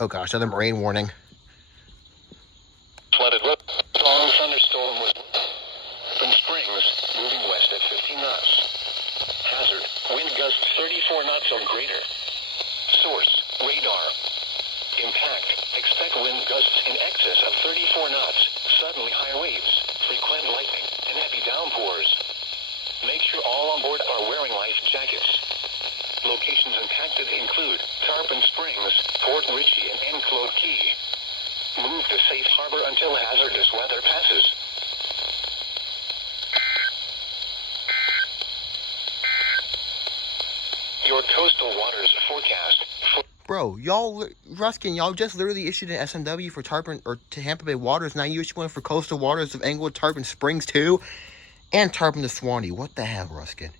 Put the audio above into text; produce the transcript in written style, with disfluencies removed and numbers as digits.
Oh gosh, another rain warning. Flooded road. Strong thunderstorm with Tarpon Springs moving west at 50 knots. Hazard, wind gusts 34 knots or greater. Source, radar. Impact, expect wind gusts in excess of 34 knots, suddenly high waves, frequent lightning, and heavy downpours. Make sure all on board are wearing life jackets. Locations impacted include Tarpon Springs, Port Richey, and Enclave Key. Move to safe harbor until hazardous weather passes. Your coastal waters forecast. Bro, Ruskin, y'all just literally issued an SMW for Tarpon, or Tampa Bay waters. Now you issue one for coastal waters of Englewood, Tarpon Springs too, and Tarpon to Swanee. What the hell, Ruskin?